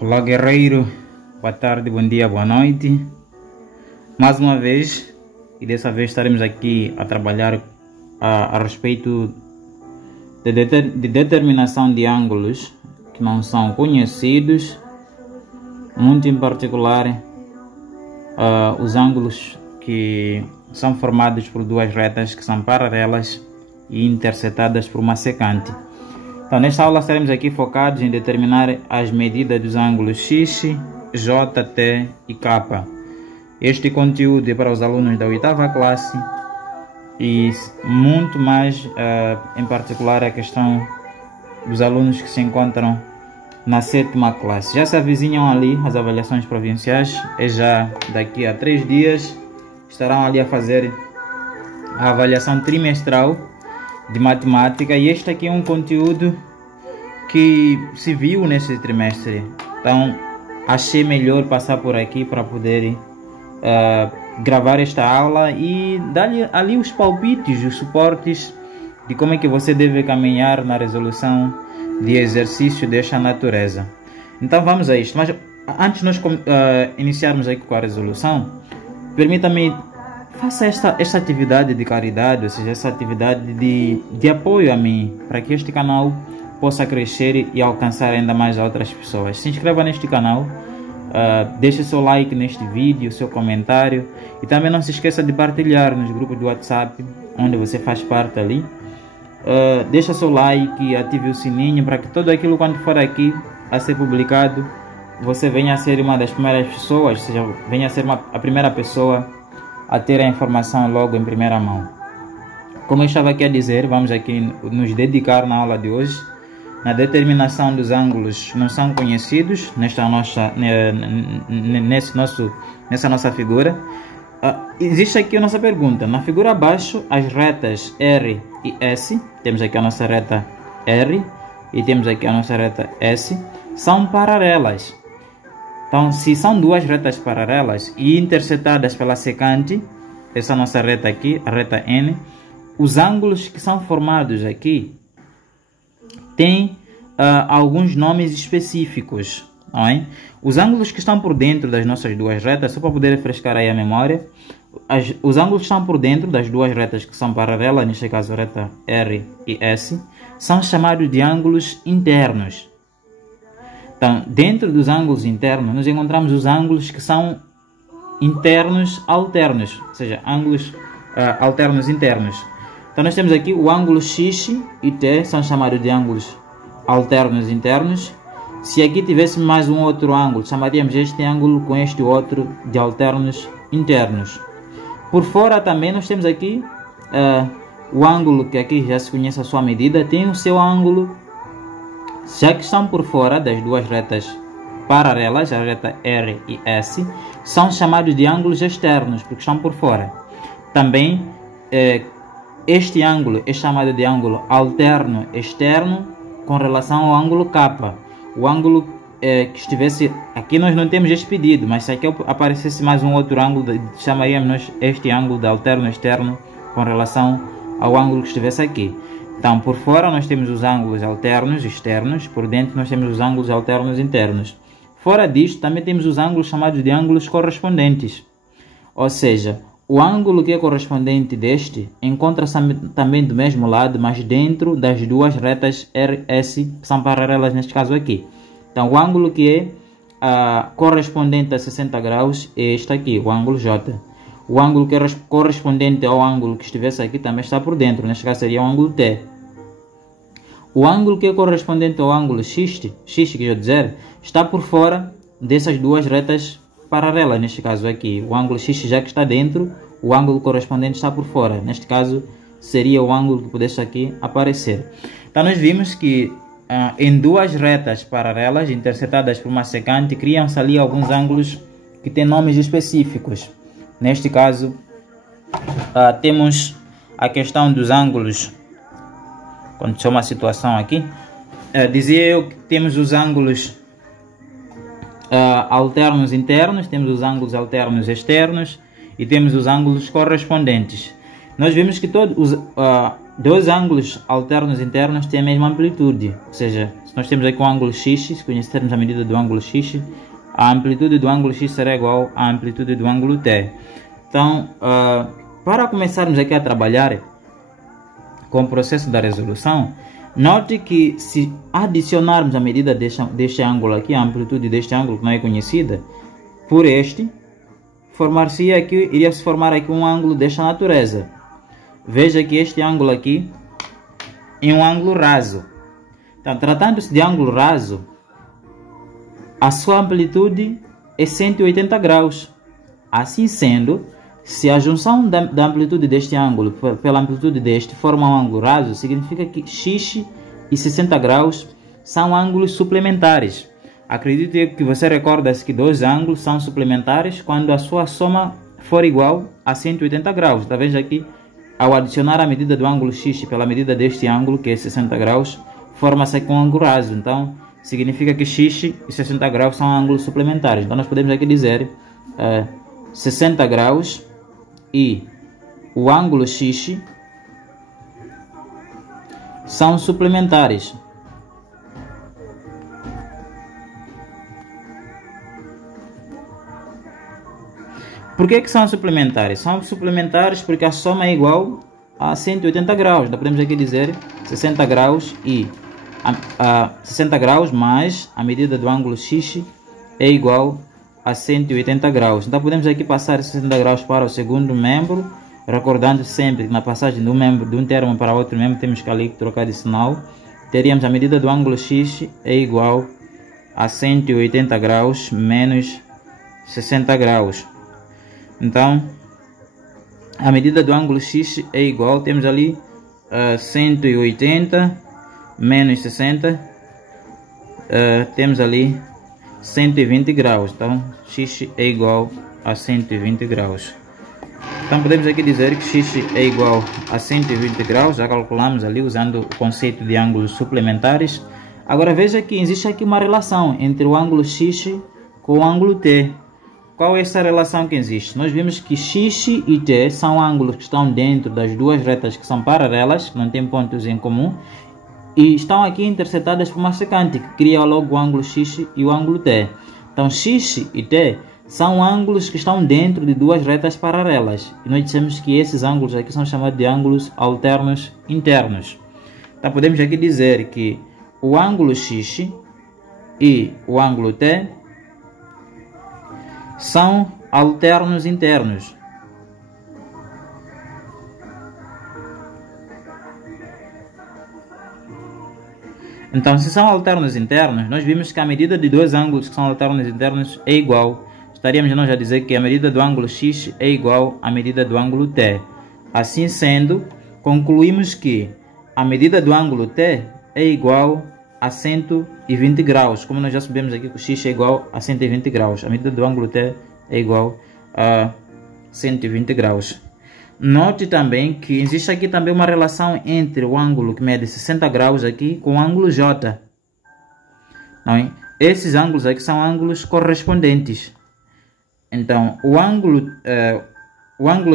Olá, guerreiro, boa tarde, bom dia, boa noite. Mais uma vez, e dessa vez estaremos aqui a trabalhar a respeito de determinação de ângulos que não são conhecidos, muito em particular os ângulos que são formados por duas retas que são paralelas e intersetadas por uma secante. Então, nesta aula estaremos aqui focados em determinar as medidas dos ângulos X, J, T e K. Este conteúdo é para os alunos da 8ª classe e muito mais em particular a questão dos alunos que se encontram na 7ª classe. Já se avizinham ali as avaliações provinciais, e já daqui a 3 dias estarão ali a fazer a avaliação trimestral de matemática, e este aqui é um conteúdo que se viu nesse trimestre, então achei melhor passar por aqui para poder gravar esta aula e dar ali os palpites, os suportes de como é que você deve caminhar na resolução de exercício desta natureza. Então vamos a isto, mas antes de nós iniciarmos aqui com a resolução, permita-me faça esta atividade de caridade, ou seja, essa atividade de apoio a mim, para que este canal possa crescer e alcançar ainda mais outras pessoas. Se inscreva neste canal, deixe seu like neste vídeo, seu comentário, e também não se esqueça de partilhar nos grupos do WhatsApp, onde você faz parte ali. Deixa seu like e ative o sininho para que tudo aquilo quando for aqui a ser publicado, você venha a ser uma das primeiras pessoas, ou seja, venha a ser a primeira pessoa a ter a informação logo em primeira mão. Como eu estava aqui a dizer, vamos aqui nos dedicar na aula de hoje na determinação dos ângulos não são conhecidos nessa nossa figura. Existe aqui a nossa pergunta. Na figura abaixo, as retas R e S, temos aqui a nossa reta R e temos aqui a nossa reta S, são paralelas. Então, se são duas retas paralelas e intersetadas pela secante, essa nossa reta aqui, a reta N, os ângulos que são formados aqui têm alguns nomes específicos. Não é? Os ângulos que estão por dentro das nossas duas retas, só para poder refrescar aí a memória, os ângulos que estão por dentro das duas retas que são paralelas, neste caso a reta R e S, são chamados de ângulos internos. Então, dentro dos ângulos internos, nós encontramos os ângulos que são internos alternos, ou seja, ângulos alternos internos. Então, nós temos aqui o ângulo X e T, são chamados de ângulos alternos internos. Se aqui tivéssemos mais um outro ângulo, chamaríamos este ângulo com este outro de alternos internos. Por fora também nós temos aqui o ângulo que aqui já se conhece a sua medida, tem o seu ângulo. Já que estão por fora das duas retas paralelas, a reta R e S, são chamados de ângulos externos, porque estão por fora. Também este ângulo é chamado de ângulo alterno externo com relação ao ângulo K. O ângulo que estivesse... Aqui nós não temos este pedido, mas se aqui aparecesse mais um outro ângulo, chamaríamos nós este ângulo de alterno externo com relação ao ângulo que estivesse aqui. Então, por fora nós temos os ângulos alternos externos, por dentro nós temos os ângulos alternos internos. Fora disto, também temos os ângulos chamados de ângulos correspondentes. Ou seja, o ângulo que é correspondente deste encontra-se também do mesmo lado, mas dentro das duas retas RS, que são paralelas neste caso aqui. Então, o ângulo que é correspondente a 60 graus é este aqui, o ângulo J. O ângulo que é correspondente ao ângulo que estivesse aqui também está por dentro, neste caso seria o ângulo T. O ângulo que é correspondente ao ângulo X que eu dizer, está por fora dessas duas retas paralelas, neste caso aqui. O ângulo X já que está dentro, o ângulo correspondente está por fora. Neste caso seria o ângulo que pudesse aqui aparecer. Então nós vimos que em duas retas paralelas intersetadas por uma secante, criam-se ali alguns ângulos que têm nomes específicos. Neste caso, temos a questão dos ângulos. Aconteceu uma situação aqui. Dizia eu que temos os ângulos alternos internos, temos os ângulos alternos externos e temos os ângulos correspondentes. Nós vimos que todos os dois ângulos alternos internos têm a mesma amplitude, ou seja, nós temos aqui um ângulo x, se conhecermos a medida do ângulo x, a amplitude do ângulo x será igual à amplitude do ângulo t. Então, para começarmos aqui a trabalhar com o processo da resolução, note que se adicionarmos a medida deste ângulo aqui, a amplitude deste ângulo que não é conhecida, por este, iria se formar aqui um ângulo desta natureza. Veja que este ângulo aqui é um ângulo raso. Então, tratando-se de ângulo raso, a sua amplitude é 180 graus. Assim sendo, se a junção da amplitude deste ângulo pela amplitude deste forma um ângulo raso, significa que x e 60 graus são ângulos suplementares. Acredito que você recorda-se que dois ângulos são suplementares quando a sua soma for igual a 180 graus. Tá vendo aqui? Ao adicionar a medida do ângulo x pela medida deste ângulo, que é 60 graus, forma-se aqui um ângulo raso. Então, significa que x e 60 graus são ângulos suplementares. Então, nós podemos aqui dizer 60 graus e o ângulo x são suplementares. Por que são suplementares? São suplementares porque a soma é igual a 180 graus. Então podemos aqui dizer 60 graus e 60 graus mais a medida do ângulo x é igual a 180 graus. Então podemos aqui passar 60 graus para o segundo membro, recordando sempre que na passagem de um termo para outro membro temos que ali trocar de sinal. Teríamos a medida do ângulo x é igual a 180 graus menos 60 graus. Então, a medida do ângulo x é igual, temos ali 180 menos 60, temos ali 120 graus. Então, x é igual a 120 graus. Então, podemos aqui dizer que x é igual a 120 graus, já calculamos ali usando o conceito de ângulos suplementares. Agora, veja que existe aqui uma relação entre o ângulo x com o ângulo t. Qual é essa relação que existe? Nós vimos que x e t são ângulos que estão dentro das duas retas que são paralelas, que não têm pontos em comum, e estão aqui intersetadas por uma secante, que cria logo o ângulo x e o ângulo t. Então, x e t são ângulos que estão dentro de duas retas paralelas, e nós dissemos que esses ângulos aqui são chamados de ângulos alternos internos. Então, podemos aqui dizer que o ângulo x e o ângulo t são alternos internos. Então, se são alternos internos, nós vimos que a medida de dois ângulos que são alternos internos é igual. Estaríamos nós a dizer que a medida do ângulo x é igual à medida do ângulo t. Assim sendo, concluímos que a medida do ângulo t é igual a 120 graus. Como nós já sabemos aqui que o x é igual a 120 graus. A medida do ângulo t é igual a 120 graus. Note também que existe aqui também uma relação entre o ângulo que mede 60 graus aqui com o ângulo J. Não é? Esses ângulos aqui são ângulos correspondentes. Então, o ângulo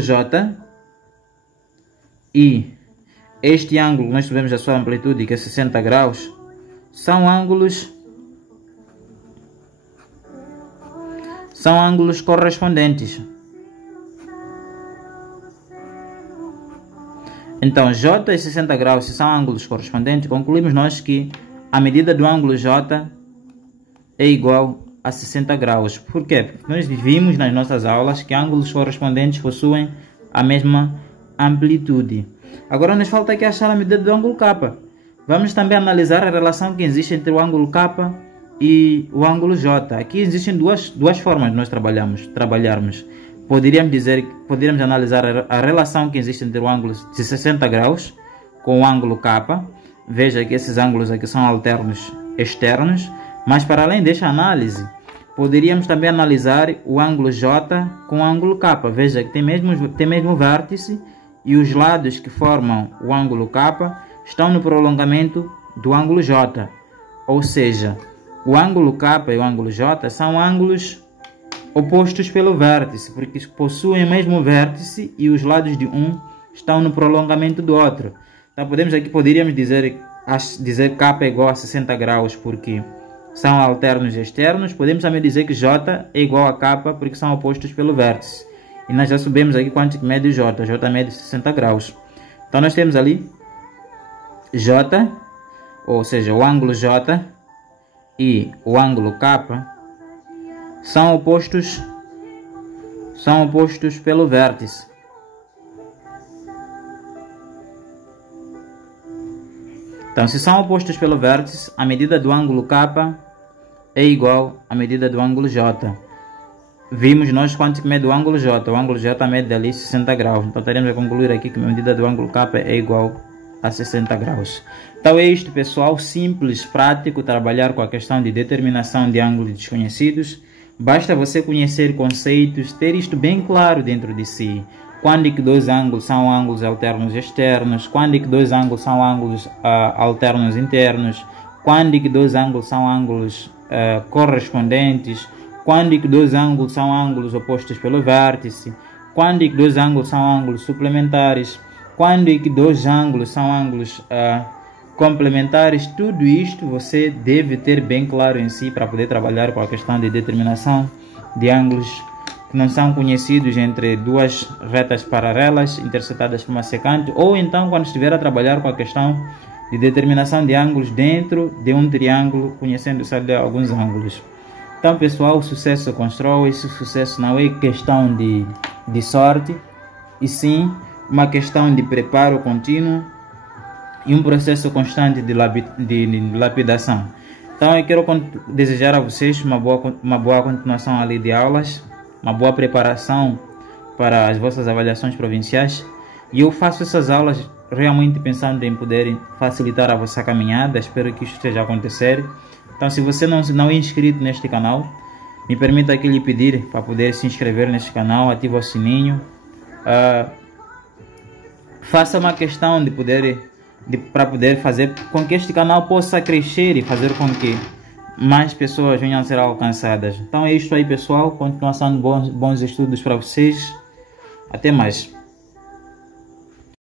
J e este ângulo, nós sabemos a sua amplitude, que é 60 graus, são ângulos correspondentes. Então, J e 60 graus, se são ângulos correspondentes, concluímos nós que a medida do ângulo J é igual a 60 graus. Por quê? Porque nós vimos nas nossas aulas que ângulos correspondentes possuem a mesma amplitude. Agora nos falta aqui achar a medida do ângulo K. Vamos também analisar a relação que existe entre o ângulo K e o ângulo J. Aqui existem duas formas de nós trabalharmos. Poderíamos analisar a relação que existe entre o ângulo de 60 graus com o ângulo K. Veja que esses ângulos aqui são alternos externos. Mas para além desta análise, poderíamos também analisar o ângulo J com o ângulo K. Veja que tem mesmo vértice e os lados que formam o ângulo K estão no prolongamento do ângulo J. Ou seja, o ângulo K e o ângulo J são ângulos opostos pelo vértice, porque possuem o mesmo vértice e os lados de um estão no prolongamento do outro. Então poderíamos dizer dizer K é igual a 60 graus porque são alternos externos. Podemos também dizer que J é igual a K porque são opostos pelo vértice. E nós já sabemos aqui quanto que mede J. J mede 60 graus. Então nós temos ali J, ou seja, o ângulo J e o ângulo K são opostos pelo vértice. Então, se são opostos pelo vértice, a medida do ângulo K é igual à medida do ângulo J. Vimos nós quanto que mede o ângulo J. O ângulo J mede ali 60 graus. Então, teremos a concluir aqui que a medida do ângulo K é igual a 60 graus. Então, é isto, pessoal. Simples, prático, trabalhar com a questão de determinação de ângulos desconhecidos. Basta você conhecer conceitos, ter isto bem claro dentro de si. Quando é que dois ângulos são ângulos alternos externos? Quando é que dois ângulos são ângulos alternos internos? Quando é que dois ângulos são ângulos correspondentes? Quando é que dois ângulos são ângulos opostos pelo vértice? Quando é que dois ângulos são ângulos suplementares? Quando é que dois ângulos são ângulos complementares? Tudo isto você deve ter bem claro em si para poder trabalhar com a questão de determinação de ângulos que não são conhecidos entre duas retas paralelas intersetadas por uma secante, ou então quando estiver a trabalhar com a questão de determinação de ângulos dentro de um triângulo, conhecendo-se ali alguns ângulos. Então, pessoal, sucesso constrói. Esse sucesso não é questão de sorte, e sim uma questão de preparo contínuo e um processo constante de lapidação. Então, eu quero desejar a vocês uma boa continuação ali de aulas, uma boa preparação para as vossas avaliações provinciais. E eu faço essas aulas realmente pensando em poder facilitar a vossa caminhada. Espero que isso esteja a acontecer. Então, se você não é inscrito neste canal, me permita aqui lhe pedir para poder se inscrever neste canal, ative o sininho. Faça uma questão para poder fazer com que este canal possa crescer e fazer com que mais pessoas venham a ser alcançadas. Então é isso aí, pessoal. Continuação de bons estudos para vocês. Até mais.